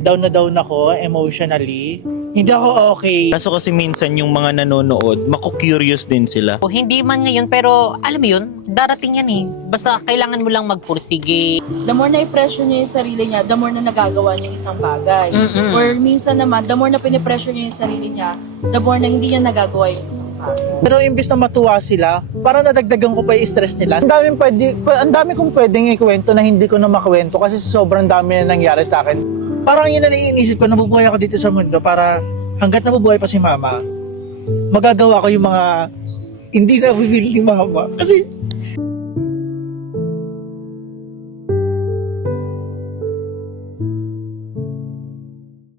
Down na down ako emotionally. Hindi ako okay. Kaso kasi minsan yung mga nanonood, mako-curious din sila. O, hindi man ngayon, pero alam mo yun, darating yan eh. Basta kailangan mo lang magpursige. The more na i-pressure niya yung sarili niya, the more na nagagawa niya yung isang bagay. Mm-mm. Or minsan naman, the more na pinipressure niya yung sarili niya, the more na hindi niya nagagawa yung isang bagay. Pero imbis na matuwa sila, parang nadagdagan ko pa yung stress nila. Ang dami kong pwedeng ikwento na hindi ko na makwento kasi sobrang dami na nangyari sa akin. Parang yun na naiinisip ko, nabubuhay ako dito sa mundo para hanggat nabubuhay pa si mama, magagawa ko yung mga hindi na feel ni mama. Kasi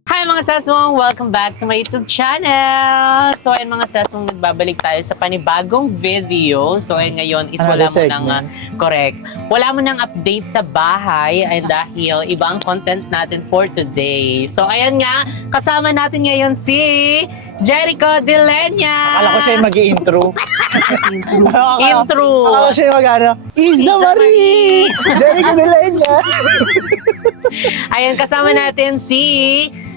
Hi mga saswang! Welcome back to my YouTube channel! So ayun mga saswang, nagbabalik tayo sa panibagong video. So ayun ngayon is wala mo nang, correct, wala mo nang update sa bahay ay dahil iba ang content natin for today. So ayun nga, kasama natin ngayon si Jericho Delenya! akala ko siya yung mag-i-intro. Intro! Akala ko siya yung mag-ano, Isa Marie! Jericho Delenya! Ayun, kasama natin si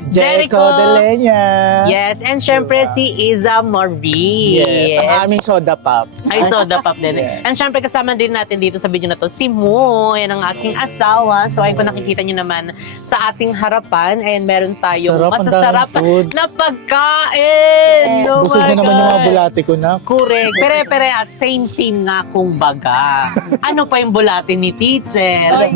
Jericho Delenya! Yes, and syempre si Iza Morbi. Yes, ang aming soda pop. Ay, soda pop din. Yes. And syempre kasama din natin dito sa video na to si Mo, yan ang aking asawa. So ayun, kung nakikita nyo naman sa ating harapan, and meron tayong Sarap, ang masasarap daming food. na pagkain. Oh Busog my na naman yung mga God. bulate ko na. Correct. Pere-pere, same nga kung baga. Ano pa yung bulate ni teacher? Ay,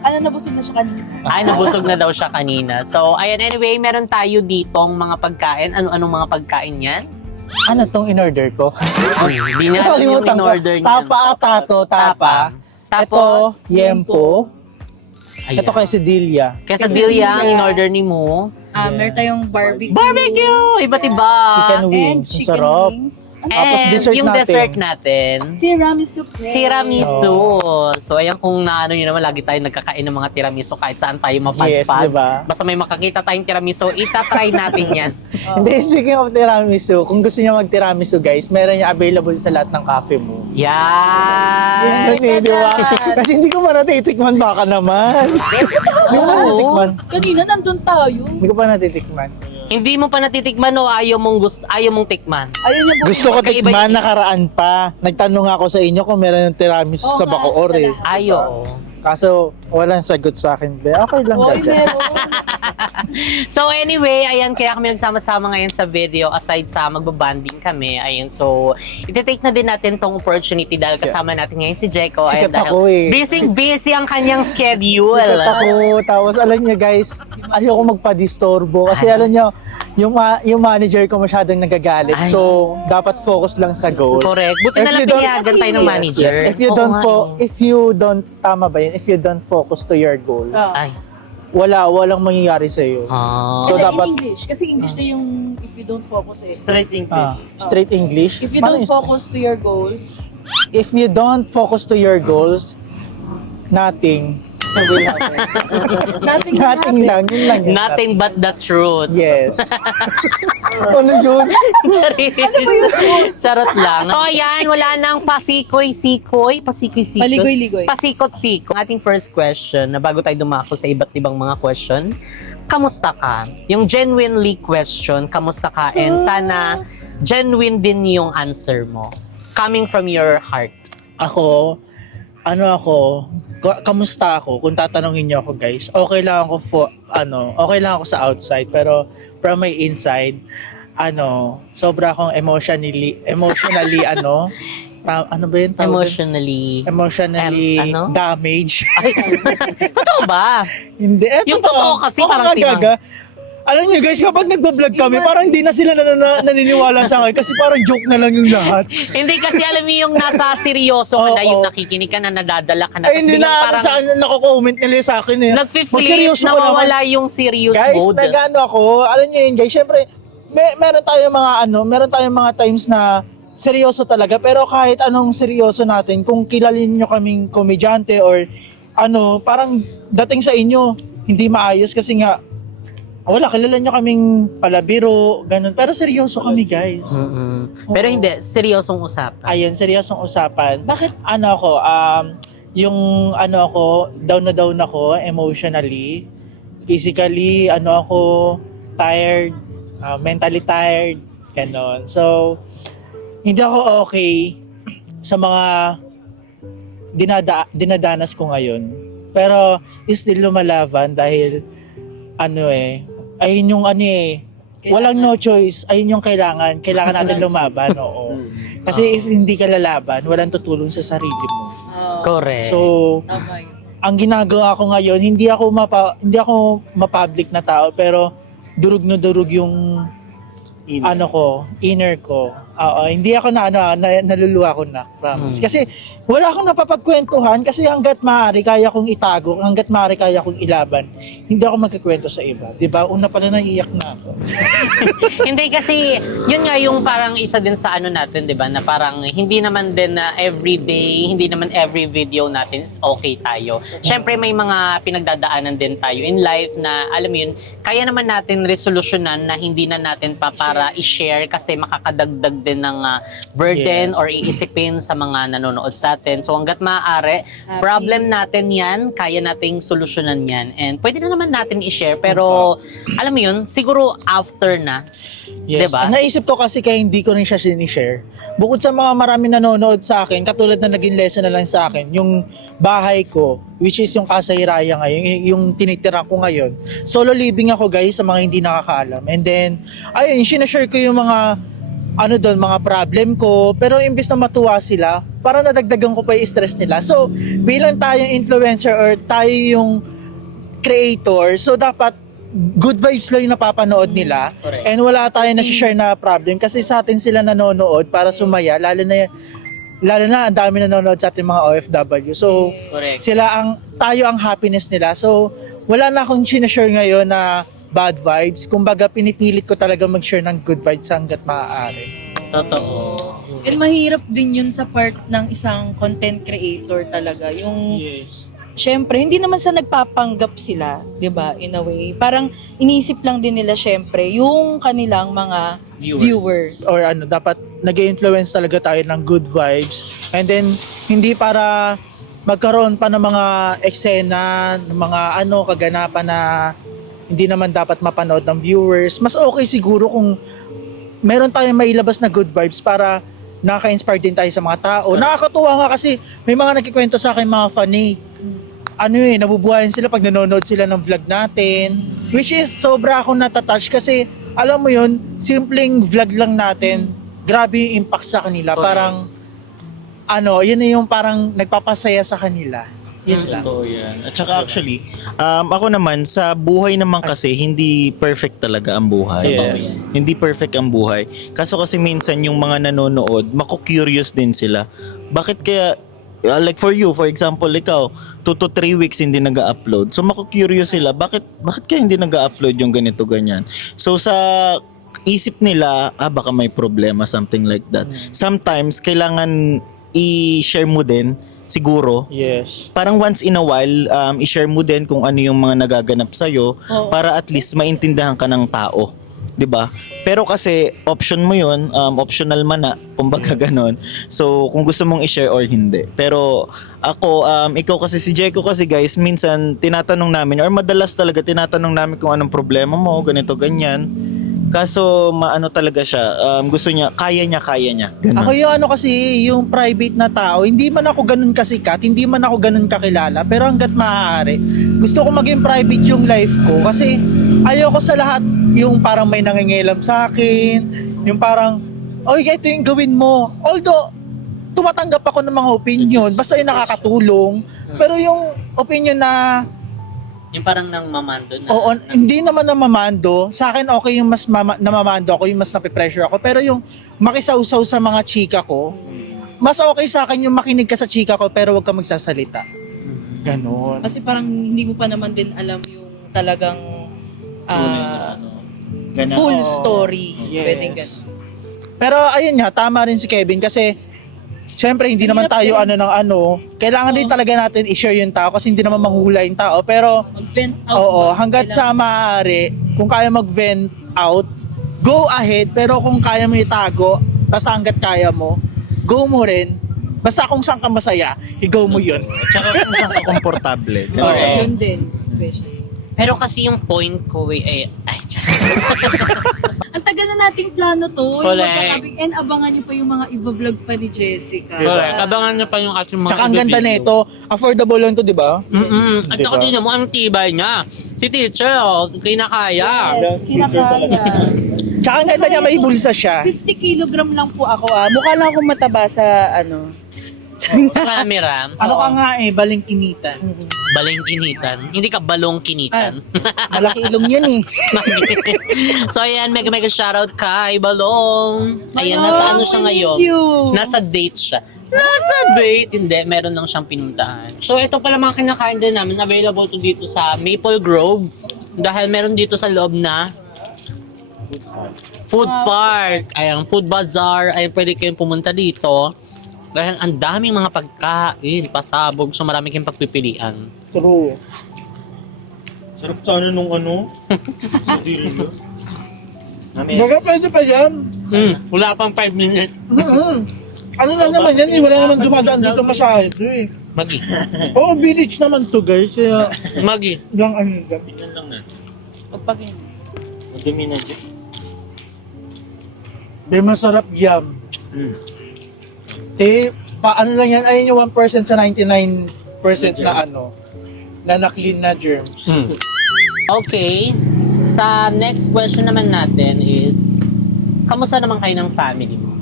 Wala, nabusog na siya kanina. Ay, nabusog na daw siya kanina. So, ayan, anyway, meron tayo ditong mga pagkain. Ano-anong mga pagkain yan? ano tong in-order ko? Hindi na alam yung Nakalimutan ko. in-order niya. Tapa ata to, tapa. Tapos, Ito, yempo. ayan. Ito quesadilla. Quesadilla ang in-order ni Mo. Meron tayong barbecue. Barbecue! Iba't iba. Chicken And wings. Ang chicken sarap. wings. Tapos And dessert yung natin. dessert natin. Tiramisu po. Tiramisu. So, ayan kung naano nyo naman, lagi tayo nagkakain ng mga tiramisu kahit saan tayo mapadpad. Yes, diba? Basta may makakita tayong tiramisu, itatry natin yan. Hindi, speaking of tiramisu, kung gusto niyo mag-tiramisu guys, meron niya available sa lahat ng cafe mo. Yan! Yun, di ba? Kasi hindi ko pa natitikman, baka naman. Hindi ko pa natitikman. Kanina nandun tayo. Hindi ko pa natitikman. Hindi mo pa natitikman o ayaw mong tikman? Ayun yung Gusto ko Magkaiba tikman, yun. nakaraan pa. Nagtanong ako sa inyo kung meron ng tiramisu Oo sa nga, Bacoor eh. sa Ay, oo. Kaso, walang sagot sa akin. Be, okay lang Hoy, dagat. meron. So anyway, ayan, kaya kami nagsama-sama ngayon sa video aside sa magbabanding kami. Ayun, so iti-take na din natin tong opportunity dahil kasama natin ngayon si Jeko. Sikat Ayun, dahil ako eh. busy ang kanyang schedule. Sikat ako. Tapos alam niyo guys, ayoko magpa-disturbo. Kasi alam niyo, yung manager ko masyadong nagagalit. Ay. So, dapat focus lang sa goal. Correct. Buti na lang If you don't- pinayagan tayo ng Yes, manager. yes. If you Oo don't nga eh. tama ba yun? If you don't focus to your goal, Oh. Ay. walang mangyayari sa iyo. Ah. So, And then dapat- in English. Kasi English na yung if you don't focus eh. Straight English. Straight English. If you Paano don't yung- focus to your goals, If you don't focus to your goals, nothing will happen. nothing will Nothing happen. lang, yun lang. yun. Nothing but the truth. Yes. Ano yun? Charot lang. So ayan, wala nang pasikoy-sikoy. Paligoy-ligoy. Pasikot-sikot. Ang ating first question, na bago tayo dumako sa iba't ibang mga question, kamusta ka? Yung genuinely question, kamusta ka? And sana genuine din yung answer mo. Coming from your heart. Ako, kamusta ako? Kung tatanungin niyo ako guys, okay lang ako sa outside, pero from my inside, sobra akong emotionally, ano ba yun? tawag doon? Emotionally ano? damaged. Ay, totoo ba? Hindi. Yung totoo kasi, Oo parang nga, gaga. Alam niyo guys, kapag nagbablog kami, parang hindi na sila naniniwala sa akin kasi parang joke na lang yung lahat. Hindi kasi alam mo yung nasa seryoso ka na, Oo. yung nakikinig ka na, nadadala ka na. Ay, Tapos hindi biglang na parang sa nako-comment nila sa akin eh. nag-flip, Magseryoso ka naman. nawawala yung serious Guys, mode. nag-ano ako, alam niyo yun guys, syempre, meron tayong mga times na seryoso talaga, pero kahit anong seryoso natin, kung kilalin nyo kaming komedyante or parang dating sa inyo, hindi maayos kasi nga, kilala nyo kaming palabiro, ganun. Pero seryoso kami guys. Pero hindi, seryosong usapan. Ayun, seryosong usapan. Bakit? Down na down ako emotionally. physically, ako, tired, mentally tired, ganon. So, hindi ako okay sa mga dinadanas ko ngayon. Pero, still lumalaban dahil, ayun yung walang no choice, ayun yung kailangan natin lumaban, oo. Kasi if hindi ka lalaban, walang tutulong sa sarili mo. Correct. So, Tama yun. ang ginagawa ko ngayon, hindi ako ma-public na tao, pero durug na durug yung inner ko. Hindi ako naluluwa ko na, promise. Kasi wala akong napapagkwentuhan kasi hanggat maaari kaya kong itago, hanggat maaari kaya kong ilaban. Hindi ako magkikwento sa iba. 'Di ba? Una pala naiiyak na ako. Hindi kasi, yun nga yung parang isa din sa natin, di ba? Na parang hindi naman din na everyday, hindi naman every video natin is okay tayo. Siyempre may mga pinagdadaanan din tayo in life na, alam mo yun, kaya naman natin resolusyonan na hindi na natin pa para i-share kasi makakadagdag din ng burden Yes. or iisipin sa mga nanonood sa atin. So hanggat maaari, problem natin yan, kaya nating solusyonan yan. And pwede na naman natin i-share, pero alam mo yun, siguro after na. Yes. Diba? Ang naisip ko kasi kaya hindi ko rin siya sinishare. Bukod sa mga maraming nanonood sa akin, katulad na naging lesson na lang sa akin, yung bahay ko, which is yung Casa Hiraya ngayon, yung tinitira ko ngayon. Solo living ako guys, sa mga hindi nakakaalam. And then, ayun, sinashare ko yung mga mga problem ko, pero imbis na matuwa sila, parang nadagdagan ko pa yung stress nila. So, bilang tayong influencer or tayo yung creator, so dapat good vibes lang yung napapanood nila. Correct. And wala tayong nasi-share na problem kasi sa atin sila nanonood para sumaya, lalo na ang dami nanonood sa ating mga OFW. So, Correct. tayo ang happiness nila. So, wala na akong sinashare ngayon na bad vibes. Kumbaga, pinipilit ko talaga mag-share ng good vibes hanggat maaari. Totoo. And mahirap din yun sa part ng isang content creator talaga. Yung, Yes. syempre, hindi naman sa nagpapanggap sila, di ba, in a way. Parang iniisip lang din nila, syempre, yung kanilang mga viewers. Or dapat nag-influence talaga tayo ng good vibes. And then, hindi para magkaroon pa ng mga eksena, ng mga kaganapan na hindi naman dapat mapanood ng viewers. Mas okay siguro kung meron tayong mailabas na good vibes para nakaka-inspire din tayo sa mga tao. Nakakatuwa nga kasi may mga nagkikwento sa akin mga funny. Nabubuhayan sila pag nanonood sila ng vlog natin. Which is sobra akong natatouch kasi alam mo yun, simpleng vlog lang natin, grabe yung impact sa kanila. Correct. Parang yun na yung parang nagpapasaya sa kanila. Yun lang. Totoo yan. At saka actually, ako naman, sa buhay naman kasi, hindi perfect talaga ang buhay. Yes. Hindi perfect ang buhay. Kaso kasi minsan yung mga nanonood, mako-curious din sila. Bakit kaya, like for you, for example, ikaw, 2 to 3 weeks hindi nag-upload. So mako-curious sila, bakit kaya hindi nag-upload yung ganito, ganyan? So sa isip nila, baka may problema, something like that. Sometimes, kailangan i-share mo din, siguro, Yes. parang once in a while, i-share mo din kung ano yung mga nagaganap sa'yo para at least maintindihan ka ng tao. 'Di ba? Pero kasi option mo 'yun, optional man na, kumbaga ganon. So, kung gusto mong i-share or hindi. Pero ako, ikaw kasi, si Jeko kasi guys, minsan tinatanong namin or madalas talaga tinatanong namin kung anong problema mo, ganito, ganyan. Kaso talaga siya, gusto niya, kaya niya. Ganun. Ako yung kasi, yung private na tao, hindi man ako ganun kasikat, hindi man ako ganun kakilala, pero hanggat maaari, gusto ko maging private yung life ko kasi ayoko sa lahat yung parang may nangingilam sa akin, yung parang, ito yung gawin mo. Although, tumatanggap ako ng mga opinion, basta yung nakakatulong, pero yung opinion na Yung parang nang mamando na. oo, hindi naman namamando. Sa akin, okay yung mas namamando ako, yung mas napipressure ako. Pero yung makisawsaw sa mga chika ko, mas okay sa akin yung makinig ka sa chika ko pero wag ka magsasalita. Ganon. Kasi parang hindi mo pa naman din alam yung talagang Ganun. full Oo. story. Yes. Pwedeng ganun. Pero ayun nga, tama rin si Kevin kasi syempre hindi naman tayo kailangan din talaga natin i-share yung tao kasi hindi naman manghula yung tao. Pero Mag-vent out oo, ba? hanggat sa maaari, kung kaya mag-vent out, go ahead. Pero kung kaya mo itago, basta hanggat kaya mo, go mo rin. Basta kung saan ka masaya, i-go mo yun. Tsaka kung saan ka komportable. Oo, Correct. yun din, especially. Pero kasi yung point ko ay Ang tagal na nating plano to. Yung Correct. magkakabing, and abangan nyo pa yung mga i-vlog pa ni Jessica. correct. Abangan nyo pa yung ating mga Tsaka ang ganda i-video. nito, affordable lang to, di ba? At Diba? saka tingnan mo, ang tibay niya. Si teacher, kinakaya. Yes, kinakaya. Tsaka ang ganda niya, may bulsa siya. 50 kilogram lang po ako Mukha lang akong mataba sa Sa camera, Ano ka nga baling kinitan. baling kinitan. Hindi ka balong kinitan. Malaki ilong yun eh. So ayan, mega shoutout kay Balong. Ayan, nasa ano siya ngayon? Thank you. Nasa date siya. Nasa date? Hindi, meron lang siyang pinuntahan. So ito pala mga kinakain din namin. Available to dito sa Maple Grove. Dahil meron dito sa loob na food park. Ayan, food bazaar. Ayan, pwede kayong pumunta dito. Dahil ang daming mga pagkain, pasabog. So marami kayong pagpipilian. True. Sarap sana nung ano. Sa deal nyo. Baga pwede pa yan. Wala pang 5 minutes. Ano lang naman yan eh, wala naman dumadaan dito masyado eh. Magi. Oo, village naman to guys. Kaya Magi. lang ano. Tingnan lang natin. Pagpagin. Madumi na dyan. Di masarap yam. Eh, paano lang yan, ayun yung 1% sa 99% na ano, na na-clean na germs. Okay. Sa next question naman natin is, kamusta naman kayo ng family mo?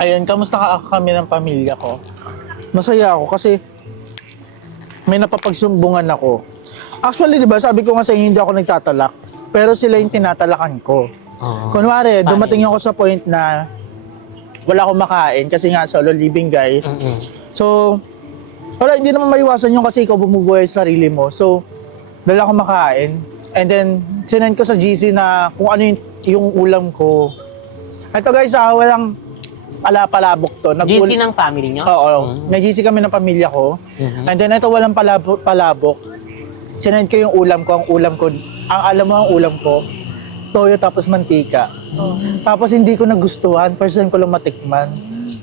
Ayun, kamusta kami ng pamilya ko? Masaya ako kasi may napapagsumbungan ako. Actually, di ba, sabi ko nga sa inyo, hindi ako nagtatalak. Pero sila yung tinatalakan ko. Kunwari, dumating ako sa point na wala akong makain kasi nga solo living guys. So, wala, hindi naman maiwasan yung kasi ikaw bumubuhay sa sarili mo. So, wala akong makain. And then, sinend ko sa GC na kung ano yung ulam ko. Ito guys, walang palabok to. GC ng family nyo? Oo, may GC kami ng pamilya ko. And then, ito walang palabok. Sinend ko yung ulam ko. Ang alam mo ang ulam ko, toyo tapos mantika. Tapos hindi ko nagustuhan. First time ko lang matikman.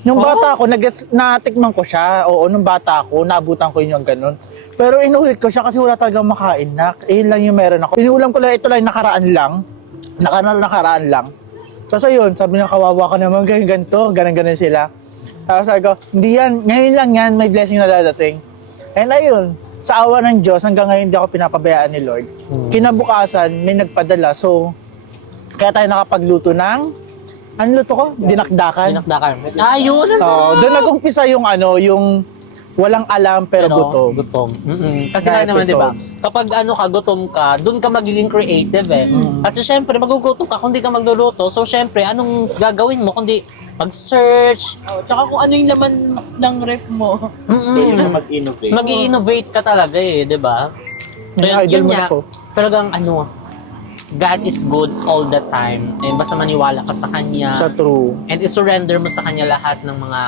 Nung bata ako, natikman ko siya. Oo, nung bata ako, naabutan ko yun yung ganun. Pero inulit ko siya kasi wala talagang makain na. Yun lang yung meron ako. Inuulam ko lang, ito lang nakaraan lang. Nakaraan lang. Tapos ayun, sabi niya, kawawa ka naman, ganito, ganun sila. Tapos sabi ko, hindi yan, ngayon lang yan, may blessing na dadating. And ayun, sa awa ng Diyos, hanggang ngayon hindi ako pinapabayaan ni Lord. Kinabukasan, may nagpadala. So, kaya tayo nakapagluto ng, ano luto ko? Dinakdakan. Dinakdakan. Ayun, ang So, sarap! doon nag-umpisa yung ano, yung walang alam pero gutom. Gutom. Kasi Na nga naman, di ba? episode. Kapag gutom ka, doon ka magiging creative eh. Kasi syempre, magugutom ka kung di ka magluluto. So syempre, anong gagawin mo kundi mag-search, Tsaka kung ano yung laman ng ref mo. Pwede na mag-innovate. mag-i-innovate ka talaga eh, di ba? Yung idol mo na nga, ko. talagang God is good all the time. And basta maniwala ka sa Kanya. Sa true. And i-surrender mo sa Kanya lahat ng mga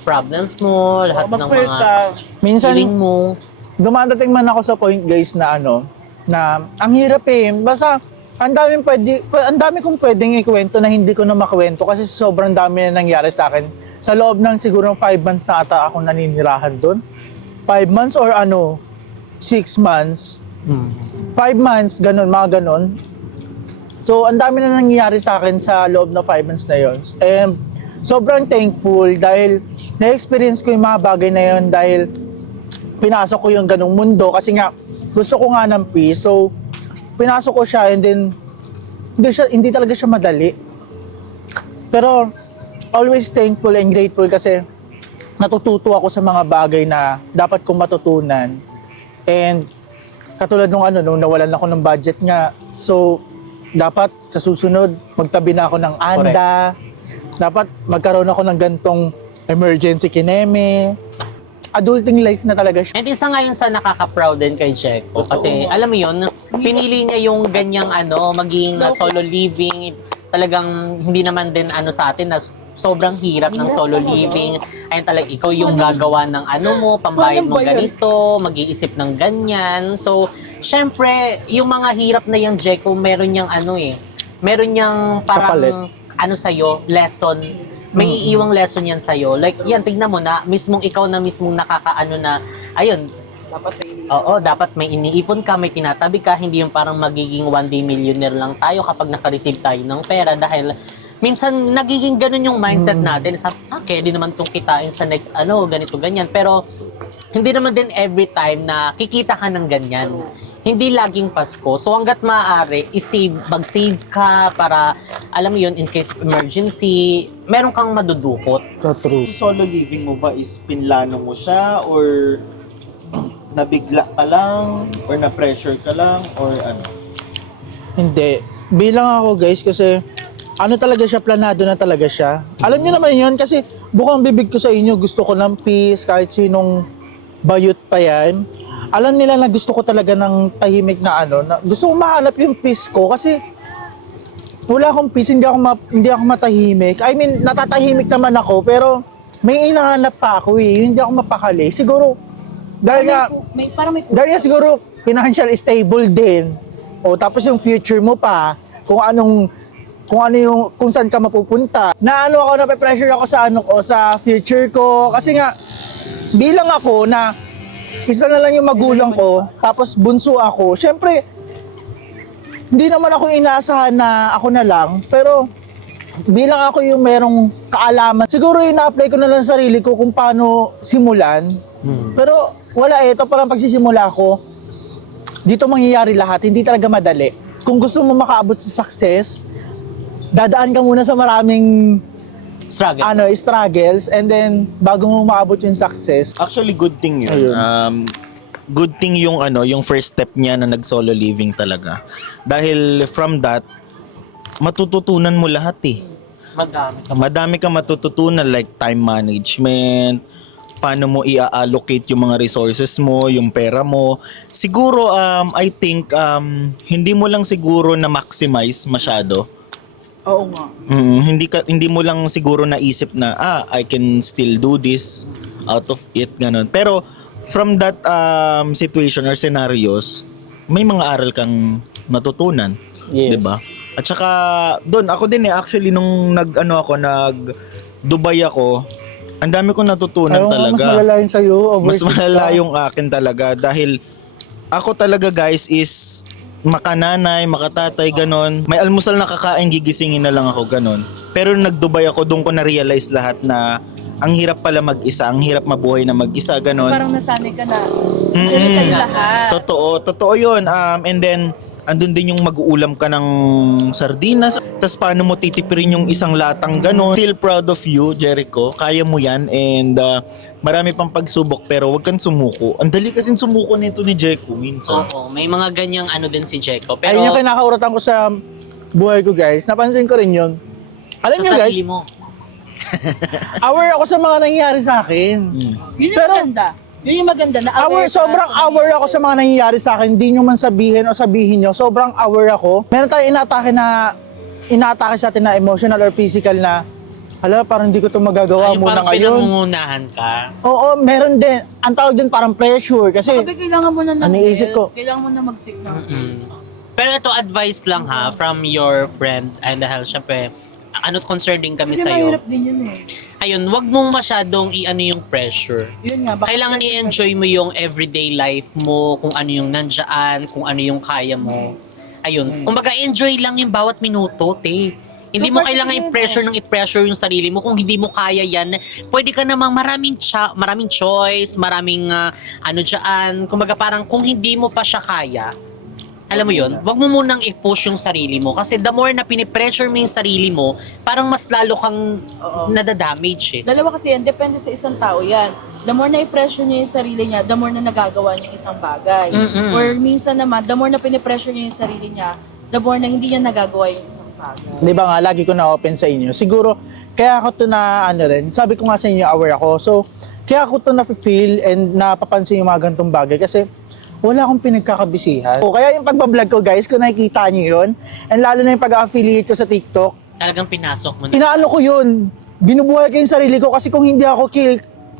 problems mo, lahat ng mga Minsan, feeling mo. dumadating man ako sa point guys na ano, na ang hirap eh. Basta, ang dami kong pwedeng ikwento na hindi ko na makwento kasi sobrang dami na nangyari sa akin. Sa loob ng siguro 5 months na ata ako naninirahan doon. 5 months or 6 months. 5 months, ganun, mga ganun. So, ang dami na nangyari sa akin sa loob ng 5 months na yon. And sobrang thankful dahil na-experience ko yung mga bagay na yon dahil pinasok ko yung ganung mundo kasi nga gusto ko nga ng peace. So, pinasok ko siya and then hindi talaga siya madali. Pero always thankful and grateful kasi natututo ako sa mga bagay na dapat kong matutunan. And katulad nung nawalan ako ng budget nga. So, dapat sa susunod magtabi na ako ng anda. Dapat magkaroon ako ng gantong emergency kineme. Adulting life na talaga siya. And isa nga yun sa nakaka-proud din kay Checo. Kasi alam mo yun, pinili niya yung ganyang maging solo living. Talagang hindi naman din sa atin na sobrang hirap ng solo living. Ayun talaga, ikaw yung gagawa ng mo, pambayad mo ganito, mag-iisip ng ganyan. So, syempre, yung mga hirap na yung Checo, meron niyang meron niyang parang sa'yo, lesson. May iiwang lesson yan sa'yo. Like, yan, tignan mo na, ikaw na mismong nakakaano na, ayun, Dapat may iniipon. Oo, dapat may iniipon ka, may tinatabi ka, hindi yung parang magiging one day millionaire lang tayo kapag naka-receive tayo ng pera dahil minsan nagiging ganun yung mindset natin. Kaya di naman itong kitain sa next ganito, ganyan. Pero hindi naman din every time na kikita ka ng ganyan. Hindi laging Pasko. So hanggat maaari, mag-save ka para, alam mo yun, in case of emergency, meron kang madudukot. True. Solo living mo ba is pinlano mo siya or nabigla ka lang or na-pressure ka lang or ano? Hindi. Bilang ako guys kasi talaga siya, planado na talaga siya. Alam niyo naman yun kasi bukang bibig ko sa inyo, gusto ko ng peace kahit sinong bayot pa yan. Alam nila na gusto ko talaga ng tahimik na na gusto ko mahanap yung peace ko kasi wala akong peace, hindi ako matahimik. I mean, natatahimik naman ako pero may inahanap pa ako hindi ako mapakali. Siguro dahil nga siguro financial stable din. O tapos yung future mo pa, kung saan ka mapupunta. Nape-pressure ako sa future ko kasi nga bilang ako na isa na lang yung magulang ko, tapos bunso ako. Syempre hindi naman ako inaasahan na ako na lang, pero bilang ako yung merong kaalaman, siguro ina-apply ko na lang sa sarili ko kung paano simulan. Pero wala ito parang pagsisimula ko, dito mangyayari lahat, hindi talaga madali. Kung gusto mo makaabot sa success, dadaan ka muna sa maraming struggles and then bago mo maabot yung success. Actually, good thing yun. Good thing yung yung first step niya na nag-solo living talaga. Dahil from that, matututunan mo lahat Madami ka matututunan like time management, paano mo i-allocate yung mga resources mo, yung pera mo. Siguro, I think, hindi mo lang siguro na maximize masyado. Oo nga. Hindi mo lang siguro naisip na, I can still do this out of it, ganun. Pero, from that situation or scenarios, may mga aral kang matutunan. Yes. Diba? At saka, doon, ako din actually, nung Dubai ako, ang dami kong natutunan talaga. Mas malala yun sa'yo. Mas malala yung akin talaga. Dahil ako talaga guys is makananay, makatatay, ganon. May almusal na kakain, gigisingin na lang ako, ganon. Pero nung nag-Dubai ako, doon ko na-realize lahat na ang hirap pala mag-isa, ang hirap mabuhay na mag-isa, ganon. So parang nasanay ka na. Pero sa'yo lahat. Totoo yun. And then, andun din yung mag-uulam ka ng sardinas. Tapos paano mo titipirin yung isang latang ganon. Still proud of you, Jericho. Kaya mo yan. And marami pang pagsubok pero wag kang sumuko. Ang dali kasing sumuko nito ni Jericho minsan. Oo, may mga ganyang din si Jeko. Pero Ayun yung kinakauratan ko sa buhay ko guys. Napansin ko rin yun. Alam sa niyo guys, sarili mo. aware ako sa mga nangyayari sa akin. Yun yung Pero- maganda. Yun yung maganda na aware ka Sobrang sa aware ako sa mga nangyayari sa akin. Hindi nyo man sabihin o sabihin nyo. Sobrang aware ako. Meron tayong inaatake sa atin na emotional or physical na parang hindi ko ito magagawa Yung muna parang ngayon. pinangungunahan ka. Oo, meron din. Ang tawag din parang pressure. Kasi, Sabi, kailangan mo na ng iniisip help. ko. Kailangan mo na mag-seek ng help. Pero ito advice lang from your friend and dahil syempre concerned din kami Kasi sa'yo. mahirap din yun Ayun, wag mong masyadong yung pressure. Yun nga. Kailangan i-enjoy mo yung everyday life mo, kung ano yung nandyan, kung ano yung kaya mo. Ayun, kumbaga enjoy lang yung bawat minuto, Hindi mo kailangan i-pressure yung sarili mo kung hindi mo kaya yan. Pwede ka namang maraming choice, maraming dyan. Kumbaga parang kung hindi mo pa siya kaya, alam mo yun, wag mo munang i-push yung sarili mo. Kasi the more na pinipressure mo yung sarili mo, parang mas lalo kang nadadamage Dalawa kasi yan, depende sa isang tao yan. The more na i-pressure niya yung sarili niya, the more na nagagawa niya isang bagay. Or minsan naman, the more na pinipressure niya yung sarili niya, the more na hindi niya nagagawa yung isang bagay. di ba nga, lagi ko na-open sa inyo. Siguro, kaya ako to na sabi ko nga sa inyo, aware ako. So, kaya ako to na-feel and napapansin yung mga ganitong bagay kasi wala akong pinagkakabisihan. O, kaya yung pagbablog ko guys, kung nakikita niyo yun, and lalo na yung pag-affiliate ko sa TikTok, Talagang pinasok mo na. inaano ko yun, binubuhay ko yung sarili ko kasi kung hindi ako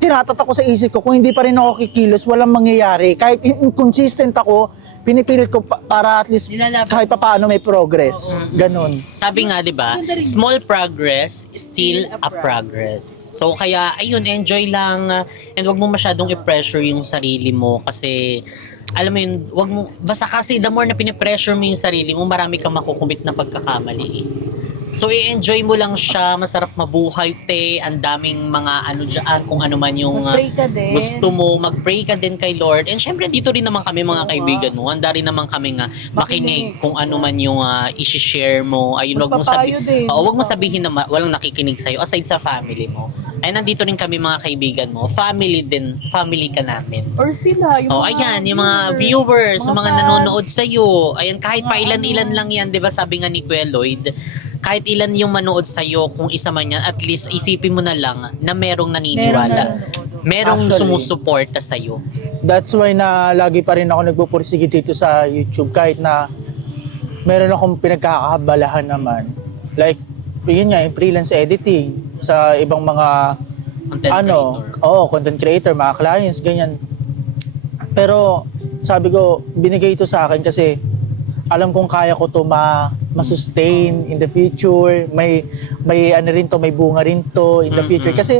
tinatatak ko sa isip ko, kung hindi pa rin ako kikilos, walang mangyayari. Kahit inconsistent ako, pinipilit ko para at least Nilalaban. kahit pa paano may progress. Ganon. Sabi nga, di ba, small progress, still a progress. So, kaya, ayun, enjoy lang. And wag mo masyadong i-pressure yung sarili mo kasi, alam mo yun, wag mo, basta kasi the more na pinipressure mo yung sarili mo, marami kang makukumit na pagkakamali. So, i-enjoy mo lang siya, masarap mabuhay, te, ang daming mga ano dyan, kung ano man yung Mag-pray ka din. gusto mo, mag-pray ka din kay Lord. And syempre, dito rin naman kami mga kaibigan mo, handa rin naman kami nga makinig kung ano man yung isi-share mo. Ayun, wag mo Magpapayo din. wag mo sabihin na walang nakikinig sa'yo, aside sa family mo. Ay, nandito rin kami mga kaibigan mo. Family din, family ka namin. Or sila, yung Oh, ayan, yung mga viewers, yung mga fans. nanonood sa'yo. Ayan, kahit pa ilan-ilan lang yan, di ba sabi nga ni Kuya Lloyd, kahit ilan yung manood sa'yo, kung isa man yan, at least isipin mo na lang na merong naniniwala. Merong Actually, sumusuporta sa'yo. That's why na lagi pa rin ako nagpupursige dito sa YouTube kahit na meron akong pinagkakaabalahan naman. Like, yun nga, yung freelance editing sa ibang mga content creator, mga clients, ganyan. Pero sabi ko, binigay ito sa akin kasi alam kong kaya ko to ma-sustain in the future. May ano rin to, may bunga rin to in the future. Kasi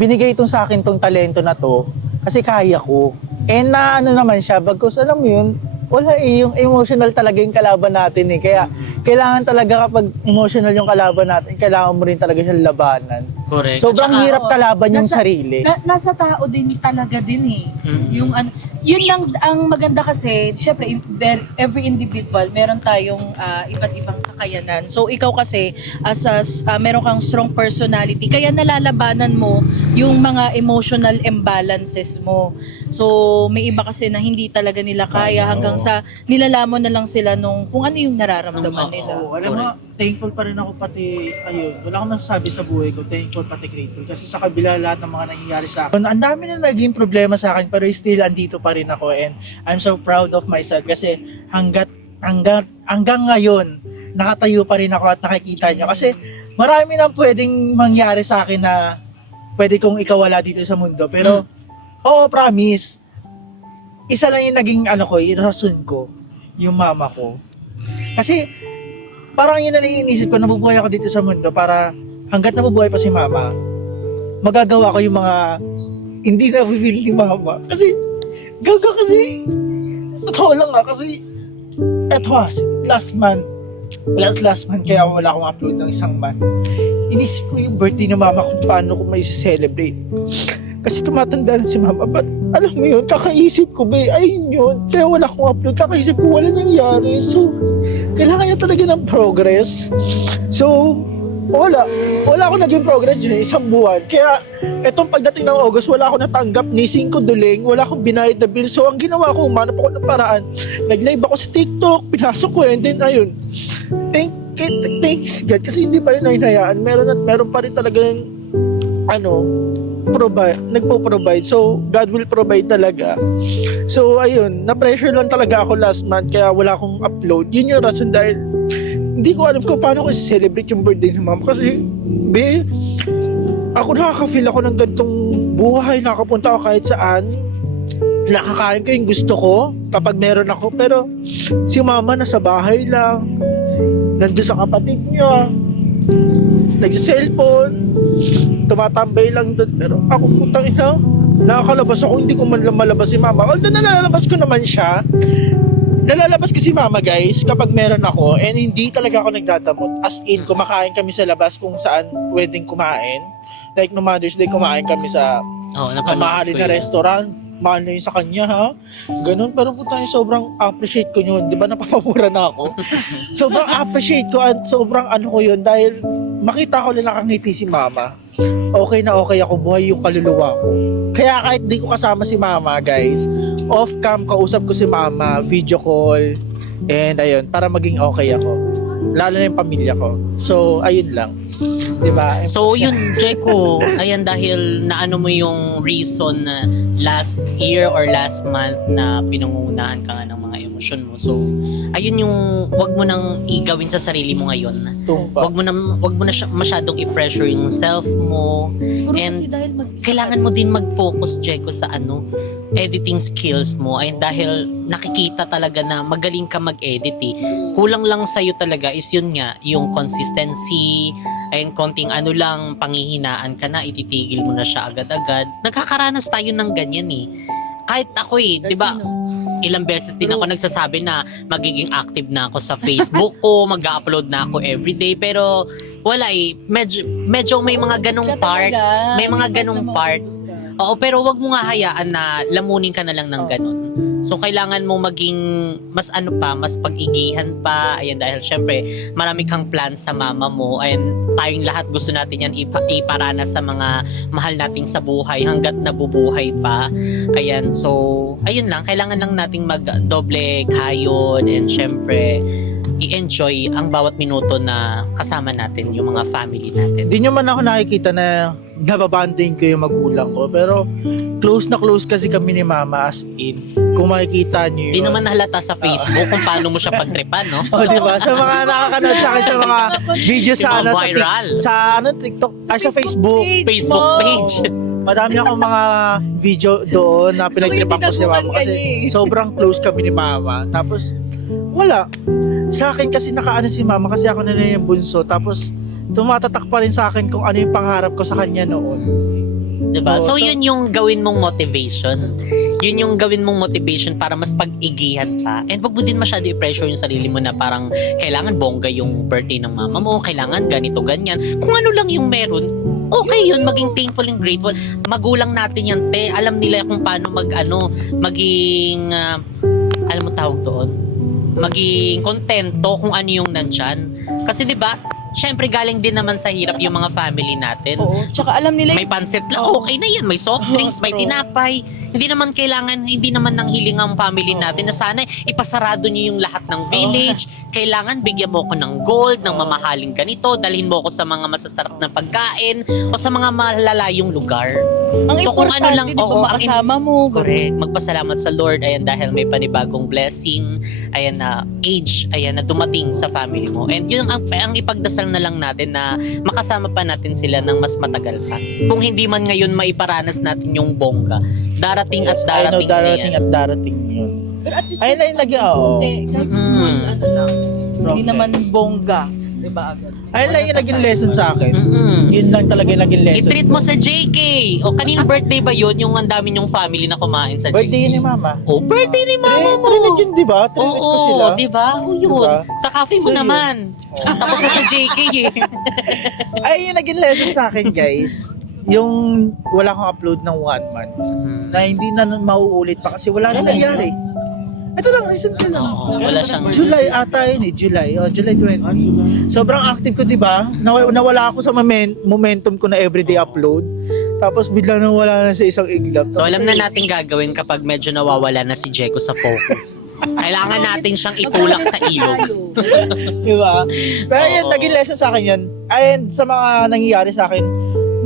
binigay itong sa akin tong talento na to kasi kaya ko. And na ano naman siya, bagkus alam mo yun, wala yung emotional talaga yung kalaban natin eh. Kaya kailangan talaga kapag emotional yung kalaban natin, kailangan mo rin talaga siyang labanan. Correct. Sobrang At saka, hirap kalaban yung sarili. Nasa tao din talaga din eh. Yung yun lang ang maganda kasi, syempre every individual meron tayong iba't ibang kakayanan. So ikaw kasi meron kang strong personality kaya nalalabanan mo yung mga emotional imbalances mo. So may iba kasi na hindi talaga nila kaya hanggang sa nilalaman na lang sila nung kung ano yung nararamdaman nila. Oo, alam mo, thankful pa rin ako pati, ayun, wala akong masasabi sa buhay ko, thankful pati grateful. Kasi sa kabila lahat ng mga nangyayari sa akin, ang dami na naging problema sa akin, pero still andito pa rin ako and I'm so proud of myself kasi hanggang ngayon, nakatayo pa rin ako at nakikita nyo. Kasi marami nang pwedeng mangyari sa akin na pwede kong ikawala dito sa mundo. Pero, oo, promise, isa lang yung naging yung rason ko, yung mama ko. Kasi, parang yun na iniisip ko, nabubuhay ako dito sa mundo para hanggat nabubuhay pa si mama, magagawa ko yung mga hindi na-feel ni mama. Kasi, totoo lang kasi, eto last month, kaya wala akong upload ng isang month. Inisip ko yung birthday ni mama kung paano ko may celebrate. Kasi tumatanda na si mama, but alam mo yun, kakaisip ko ayun yun, kaya wala akong upload, kakaisip ko wala nangyari. So, kailangan niya talaga ng progress. So, wala akong naging progress yun, isang buwan. Kaya, etong pagdating ng August, wala akong natanggap ni 5 duling, wala akong binayad na bill. So, ang ginawa ko, umanap ako ng paraan. Nag-live ako sa TikTok, pinasok ko, and then, ayun. Thanks God, kasi hindi pa rin hinayaan. Meron pa rin talagang, nagpo-provide. So, God will provide talaga. So, ayun, na-pressure lang talaga ako last month, kaya wala akong upload. Yun yung rason dahil, hindi ko alam kung paano ko celebrate yung birthday ni mama kasi ako nakaka-feel ako ng ganitong buhay, nakapunta ako kahit saan, nakakain ko yung gusto ko kapag meron ako, pero si mama nasa bahay lang, nandun sa kapatid niya, nagsa-cellphone, tumatambay lang doon, pero ako putang ina, nakakalabas ako, hindi ko man lang malabas si mama, although nalalabas ko naman siya. Nalalabas kasi mama guys kapag meron ako and hindi talaga ako nagdadamot. As in, kumakain kami sa labas kung saan pwedeng kumain. Like no Mother's Day, kumain kami sa mahalin na restaurant. Mahal na yun sa kanya ha. Ganun, pero puta sobrang appreciate ko yun. Di ba napapamura na ako? Sobrang appreciate ko at sobrang ko yun dahil makita ko na nakangiti si mama. Okay na okay ako, buhay yung kaluluwa ko. Kaya kahit di ko kasama si mama guys, off cam kausap ko si mama, video call, and ayun, para maging okay ako. Lalo na yung pamilya ko. So, ayun lang. Diba? So, yun, Jeko, ayan dahil naano mo yung reason na last year or last month na pinangungunahan ka nga ng mga emosyon mo. So, ayun yung wag mo nang igawin sa sarili mo ngayon. Tumpa. Wag mo na masyadong i-pressure yung self mo. Siguro And kasi dahil mag-isa Kailangan mo din mag-focus, Jeko, sa editing skills mo. Ay dahil nakikita talaga na magaling ka mag-edit eh. Kulang lang sa'yo talaga is yun nga, yung consistency, ayun, konting lang, panghihinaan ka na, ititigil mo na siya agad-agad. Nagkakaranas tayo ng ganyan eh. Kahit ako di ba? Ilang beses din ako nagsasabi na magiging active na ako sa Facebook ko, mag-upload na ako everyday, pero wala medyo may mga ganong part. May mga ganong part. Oo, pero wag mo nga hayaan na lamunin ka na lang ng ganon. So, kailangan mo maging mas mas pag-igihan pa. Ayan, dahil syempre, marami kang plans sa mama mo. Ayan, tayong lahat gusto natin yan iparana sa mga mahal nating sa buhay hanggat nabubuhay pa. Ayan, so, ayun lang. Kailangan lang nating mag-doble kayon and syempre, i-enjoy ang bawat minuto na kasama natin, yung mga family natin. Hindi nyo man ako nakikita na nababanding ko yung magulang ko. Pero close na close kasi kami ni mama as in. Kung makikita nyo yun. Di naman nahalata sa Facebook kung paano mo siya pagtripan, no? O, diba? Sa mga nakakanood sa akin sa mga video sa, Yung mga viral. sa TikTok, ay sa Facebook. Facebook page. Madami akong mga video doon na pinagtripan ko si mama kasi sobrang close kami ni mama. Tapos, wala. Sa akin kasi nakaano si mama kasi ako na lang yung bunso. Tapos, tumatatak pa rin sa akin kung ano yung pangarap ko sa kanya noon. Diba? Oo, So, yun yung gawin mong motivation. Yun yung gawin mong motivation para mas pag-igihan pa. And wag mo din masyado i-pressure yung sarili mo na parang kailangan bongga yung birthday ng mama mo, kailangan ganito, ganyan. Kung ano lang yung meron, okay yun, maging thankful and grateful. Magulang natin yan, te. Alam nila kung paano maging, alam mo tawag doon, maging kontento kung ano yung nandyan. Kasi diba, syempre galing din naman sa hirap yung mga family natin. Oo. Tsaka alam nila May pansit lang, okay na yan. May soft drinks, may tinapay. Hindi naman nang hiling ang family natin na sana ipasarado niyo yung lahat ng village. Kailangan bigyan mo ko ng gold, ng mamahaling ganito, dalhin mo ko sa mga masasarap na pagkain o sa mga malalayong lugar. ang So, kung ano lang, importante, di ba, makasama mo. Correct. Magpasalamat sa Lord, ayan, dahil may panibagong blessing, ayan na age, ayan na dumating sa family mo. And yun ang ipagdasal na lang natin na makasama pa natin sila ng mas matagal pa. Kung hindi man ngayon maiparanas natin yung bongga, darating at darating, darating na yan. at darating yun. Pero at least, Ayun na yung lagi, oo. kahit small, lang. Hindi naman bongga. Diba agad? Ayun lang yung naging lesson sa akin. Mm-mm. Yun lang talaga yung naging lesson. I-treat mo sa JK. O kaninong birthday ba yun? Yung ang dami yung family na kumain sa Birthday JK. ni mama. Oh, birthday ni mama mo. Trinig yun, di ba? Trinig ko sila. Oo, di ba? O yun. Diba? Sa cafe mo So, yun. naman. Tapos na sa JK eh. Ay, yung naging lesson sa akin, guys. Yung wala akong upload ng 1 month. Na hindi na mauulit pa kasi wala na nangyari. Ito lang, recent lang. Oo, wala siyang- July ata yun eh, July. July 20. Sobrang active ko, di ba? Nawala ako sa momentum ko na everyday upload. Tapos bigla nang wala na sa isang iglap. So alam na natin gagawin kapag medyo nawawala na si Jeko sa focus. Kailangan natin siyang itulak sa ilog. Di ba? Pero yun, Oo. naging lesson sa akin yun. And sa mga nangyayari sa akin,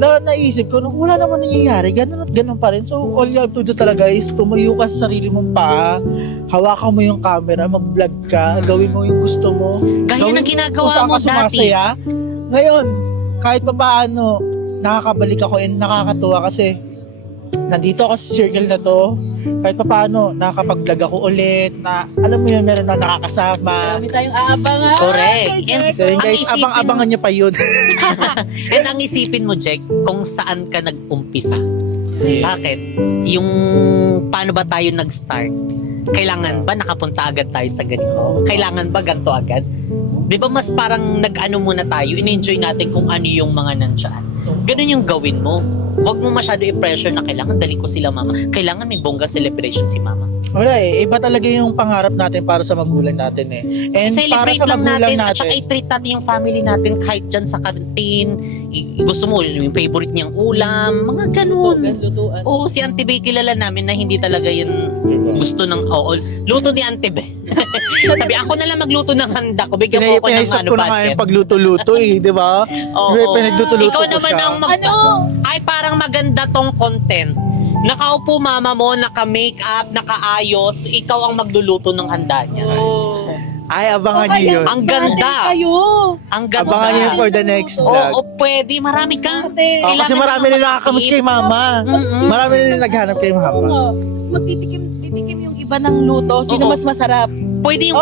naisip ko, wala naman nangyayari, ganun at ganun pa rin. So, all you have to do talaga is tumayo ka sa sarili mong paa, hawakan mo yung camera, mag-vlog ka, gawin mo yung gusto mo. Gaya Gawin ng ginagawa kung saan mo ka dati. sumasaya. Ngayon, kahit pa paano, nakakabalik ako and nakakatuwa kasi nandito ako sa circle na to. Kahit pa paano, nakakapag-vlog ako ulit, na alam mo yun, meron na nakakasama. Marami tayong aabangan. Correct. And So yun ang guys, isipin- abang-abangan nyo pa yun. And ang isipin mo, Jek, kung saan ka nag-umpisa. Bakit? Yung paano ba tayo nag-start? Kailangan ba nakapunta agad tayo sa ganito? Kailangan ba ganito agad? Di ba mas parang nag-ano muna tayo, in-enjoy natin kung ano yung mga nandyan. Ganun yung gawin mo. Huwag mo masyado i-pressure na kailangan dali ko sila mama. Kailangan may bongga celebration si mama. Wala eh, iba talaga yung pangarap natin para sa magulang natin eh. And para I-celebrate sa lang magulang natin, at saka i-treat natin yung family natin kahit dyan sa canteen. Gusto mo yung favorite niyang ulam, mga ganun. Lutuan. Oo, si Auntie Bay kilala namin na hindi talaga yun gusto ng luto ni Auntie Bay. Sabi, ako na lang magluto ng handa ko. Bigyan mo ako ng Pinaisip ko na nga budget. yung pagluto-luto eh, di ba? Oo. Pinagluto-luto Ikaw ko naman siya. ang ay parang maganda tong content. Nakaupo mama mo, naka-makeup, nakaayos, ikaw ang magluluto ng handa niya. Oh. Ay, abangan O niyo kaya yun. Ang ganda. garden kayo. Ang ganda. Abangan niyo yun for the next Oo, vlog. pwede. Marami kang... Garden. Oh, kasi marami nila nakakamus kay mama. Marami nila naghanap kay mama. Tapos magtitikim yung iba ng luto. Sino Oo. mas masarap? Pwede yung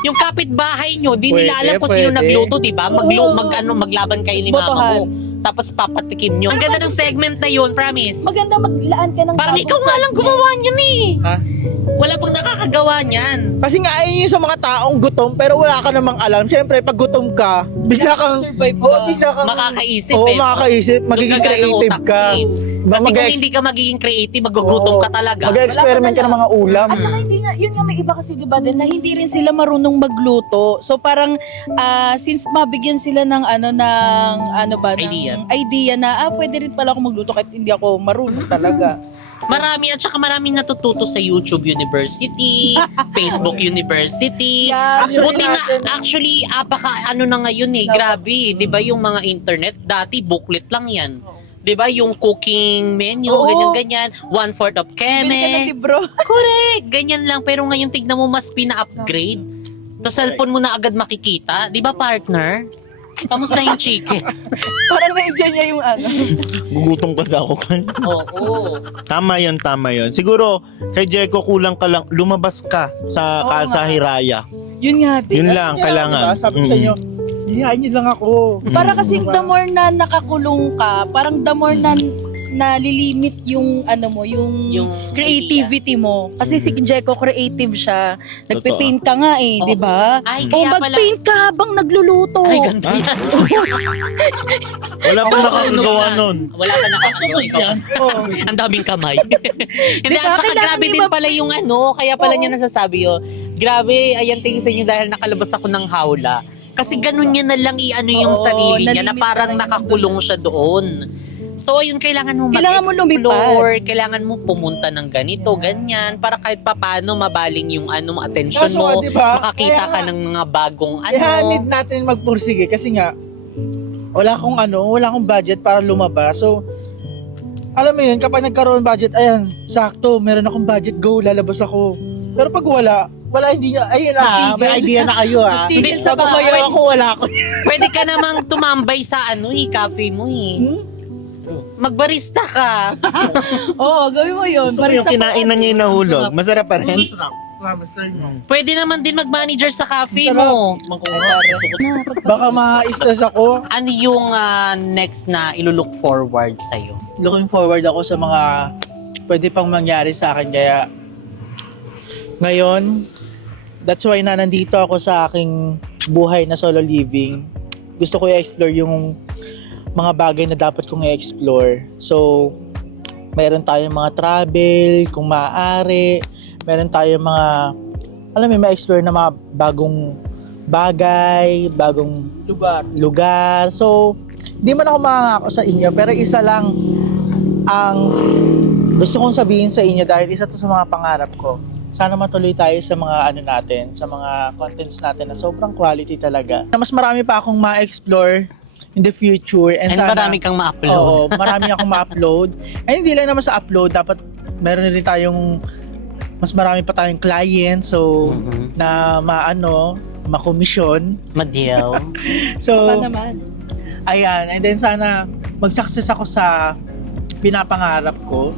yung kapitbahay nyo, di nila Pwede, alam kung sino pwede. nagluto, di ba? Maglaban kayo ni mama Botohan. mo. Tapos papatikim nyo. Ang ganda ng segment na yun, promise. Maganda maglaan ka ng Parang bagong ikaw nga lang segment. gumawa niyan eh. Ha? Wala pang nakakagawa niyan. Kasi nga, ayun yung sa mga taong gutom, pero wala ka namang alam. Siyempre, pag gutom ka, bigla kang... Survive Oo, ka. bigla kang... Makakaisip Oo, eh. makakaisip. Magiging Doon gagana creative utak ka. mo eh. Ba, Kasi kung mag-ex- hindi ka magiging creative, magugutom ka talaga. Mag-experiment ka ng mga ulam. At saka hindi nga, yun nga may iba kasi diba din na hindi rin sila marunong magluto. So parang since mabigyan sila ng idea na pwede rin pala ako magluto kahit hindi ako marunong talaga. Marami at saka maraming natututo sa YouTube University, Facebook University. Yeah, Buti nga, actually, na ngayon eh, grabe. Di ba yung mga internet, dati booklet lang yan. Di ba yung cooking menu, Oo. ganyan-ganyan, 1/4 of Bili ka ng keme. libro. Correct, ganyan lang. Pero ngayon tignan mo mas pina-upgrade. Sa cellphone mo na agad makikita. Di ba partner? Kamusta yung chicken? Parang na-enjoy niya yung Gugutom kasi ako kasi. Oo. Tama yun. Siguro, kay Jeko kulang ka lang, lumabas ka sa Oo Casa nga. Hiraya. Yun nga din. Yun lang, kailangan. Diba? Sabi ko sa inyo, hihain niyo lang ako. Para kasing the more na nakakulong ka, parang the more na nalilimit yung Yung creativity mo. Kasi si Jeko creative siya. Nagpe-paint ka nga eh, Oo. di ba? Ay, O kaya pala. mag-paint ka habang nagluluto. Ay, ganda yan. Wala pang nakakagawa nun. Wala ka nakakagawa. Ang daming kamay. Hindi, Di ba? at saka Kailangan grabe di din ba- pala yung kaya pala niya nasasabi yun. Grabe, ayan tingin sa inyo dahil nakalabas ako ng hawla. Kasi ganun niya na lang yung Oo, sarili niya na nalimit parang ka na nakakulong siya doon. So ayun, kailangan mo Kailangan mo mag-explore, kailangan mo pumunta ng ganito, ganyan, para kahit papaano mabaling yung attention Kaso mo, nga, diba? makakita Kaya ka nga, ng mga bagong Kaya need natin magpursige kasi nga, wala akong budget para lumabas. So, alam mo yun, kapag nagkaroon budget, ayan, sakto, meron akong budget, go, lalabas ako. Pero pag wala, hindi na, ayun na, may idea na kayo Tigil Pag sa umayaw bahay. ako, wala ako. Pwede ka namang tumambay sa cafe mo eh. Magbarista ka. Oo, gawin mo yun. So, yung kinain na niya yung nahulog, masarap pa rin. Pwede naman din mag-manager sa cafe mo. Baka ma-stress ako. Ano yung next na ilulook forward sa'yo? Looking forward ako sa mga pwede pang mangyari sa akin. Kaya, ngayon, that's why na nandito ako sa aking buhay na solo living. Gusto ko i-explore yung mga bagay na dapat kong i-explore. So, mayroon tayong mga travel, kung maaari. Meron tayong mga, ma-explore na mga bagong bagay, bagong lugar. So, di man ako makangako sa inyo, pero isa lang ang gusto kong sabihin sa inyo dahil isa to sa mga pangarap ko. Sana matuloy tayo sa mga natin, sa mga contents natin na sobrang quality talaga. Mas marami pa akong ma-explore in the future. And sana, marami kang ma-upload. Oo, marami akong ma-upload. And hindi lang naman sa upload, dapat meron rin tayong mas marami pa tayong client so na makomisyon. Madiel. So, naman. ayan, and then sana mag-success ako sa pinapangarap ko.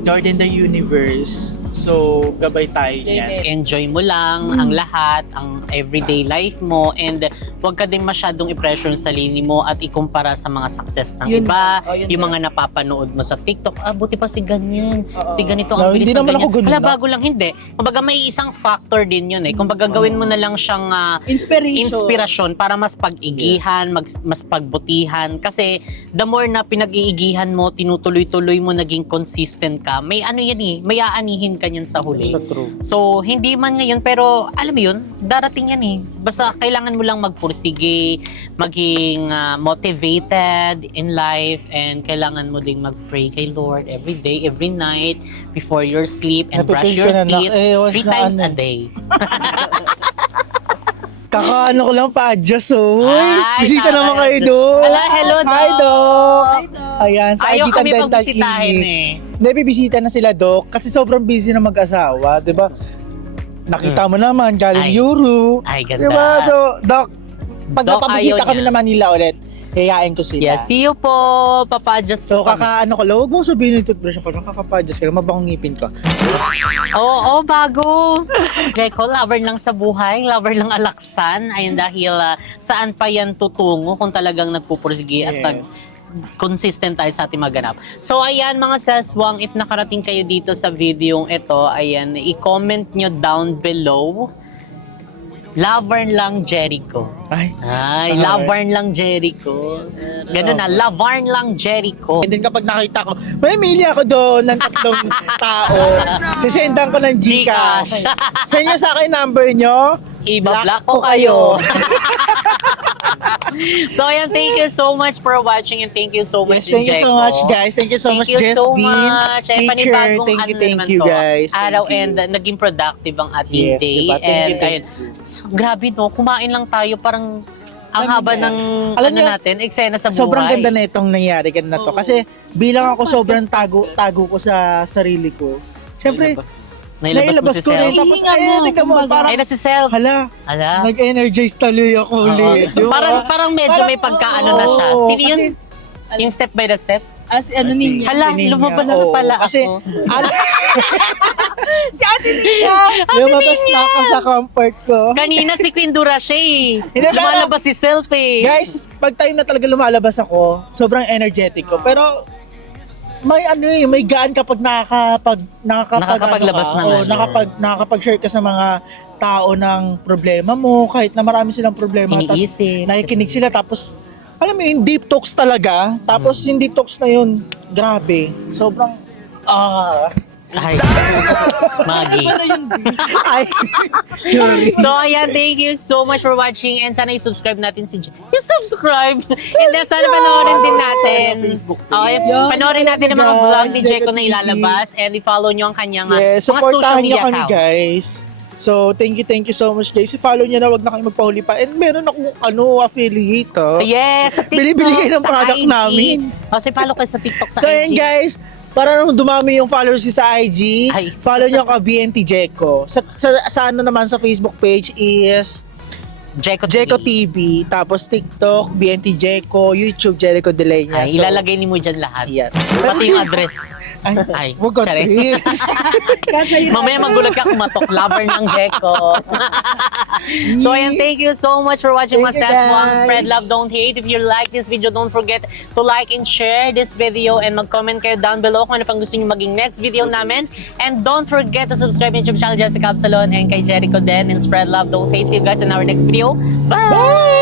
Lord in the universe. So, gabay tayo niyan. Enjoy mo lang ang lahat, ang everyday life mo, and huwag ka din masyadong i-pressure sa sarili mo at ikumpara sa mga success ng Yun iba, na. Yun yung na. mga napapanood mo sa TikTok. Buti pa si ganyan. Oo. Si ganito No, ang bilis hindi ng naman ganyan. ako ganun, Hala, no? bago lang. Hindi. Kumbaga may isang factor din yun eh. Kumbaga gawin mo na lang siyang inspirasyon para mas pag-igihan, mas pagbutihan. Kasi the more na pinag-iigihan mo, tinutuloy-tuloy mo, naging consistent ka, may may aanihin ka niyan sa huli. So true. So, hindi man ngayon, pero alam mo yun, darating yan eh. Basta kailangan mo lang magpursige, maging motivated in life, and kailangan mo ding mag-pray kay Lord every day, every night, before your sleep, and brush Napipil your ka na, teeth was 3 na times ano. a day. Kakaano ko lang pa-adjust, oy. Ay, Bisita tama naman yan. kayo, Dok. Hala, hello, Doc. Hi, Dok. Ayan, sa Ayaw Arditan kami Dental pagbisitahin Clinic. eh. Hindi, bibisita na sila, Dok. Kasi sobrang busy na mag-asawa, di ba? nakita mo naman, galing Ay. Euro. Ay, ganda. Diba? So, Doc, pag Doc, napabisita ayaw kami niya. na Manila ulit, yayain ko sila. Yeah, see you po. Papa-adjust So, po kami. kakaano ko lang, huwag mo sabihin yung toothbrush ako, nakakapa-adjust ka lang, mabakong ngipin ko. Oo, bago. Jeko, lover lang sa buhay, lover lang alaksan. Ayun dahil saan pa yan tutungo kung talagang nagpupursige at consistent tayo sa ating maganap. So ayan mga saswang, if nakarating kayo dito sa videong ito, ayan, i-comment nyo down below. Lover lang Jericho. Ay, Lavarn lang Jericho. Ganun na, Lavarn lang Jericho. And then kapag nakita ko, may mili ako doon ng 3 tao. Sisendan ko ng Gcash. Send nyo sa akin number nyo. Iba-block ko kayo. So ayan, thank you so much for watching and thank you so much, Yes, thank you so Jeko. much, guys. Thank you so Thank much, you Jess so Bean. much. And Teacher, panibagong thank ano you, naman you to, guys. Thank araw you. and naging productive ang ating Yes, day. diba? Thank you, And ayun, grabe no, kumain lang tayo parang ang Dami haba na. ng Alam ano niyo, natin, eksena sa buhay. Sobrang ganda na itong nangyari ganun na to. Oo. Kasi bilang ako sobrang tago ko sa sarili ko. Siyempre, Nailabas mo si ko rin. Self. Tapos, Hihinga mo, tingnan mo, kumbaga. parang, Ay na si Self. hala, Hala. nag-energize tuloy ako ulit. Oo. Parang medyo may pagkaano na siya. oo, Sino yun? kasi- Yung step by the step? As ano ninyo. Hala, Si Ninya. lumabas na Oo, pala kasi, ako. Si Ate Nika. lumabas na ako sa comfort ko. Kanina si Queen Durashe eh. Hindi, pero- Lumalabas si Self eh. Guys, pag time na talaga lumalabas ako, sobrang energetic ko. Pero may ano eh, may gaan kapag Nakakapaglabas ng ano. nakakapag-share ka sa mga tao ng problema mo, kahit na marami silang problema. Iniisip. Tapos nakikinig sila, tapos alam mo yung deep talks talaga. Tapos yung deep talks na yun, grabe. Sobrang, Ay, Maggie. ay, sorry. So, ayan, thank you so much for watching and sana i-subscribe natin si I-subscribe! And then, sana panoorin din natin. Facebook page. Oh, Yan, panoorin natin ang mga guys, vlog ni Jeko Jeko na TV. ilalabas and i-follow nyo ang kanyang Yes, mga social supportahan nyo media kami accounts. guys. So, thank you so much guys. I-follow nyo na, wag na kayo magpahuli pa. And meron akong affiliate. Yes, sa TikTok, Bili-bili kayo ng sa product IG. namin. O, follow kayo sa TikTok, sa So, IG. yun guys, para nung dumami yung followers sa IG, Ay. follow nyo ka BNT Jeko. Sa ano naman sa Facebook page is Jeko TV. Tapos TikTok, BNT Jeko, YouTube, Jericho Delenya. Ay, ilalagay ni mo dyan lahat. Yan. Pati yung address. Ay, wag ka, sorry. Chris. Mamaya magulat ka kumatok, lover ng Jeko. So ayan, thank you so much for watching Thank my you, Saswang. guys. Spread love, don't hate. If you like this video, don't forget to like and share this video and mag-comment kayo down below kung ano pang gusto nyo maging next video namin. And don't forget to subscribe to YouTube channel Jessica Absalon and kay Jericho Den and spread love, don't hate. See you guys in our next video. Bye! Bye!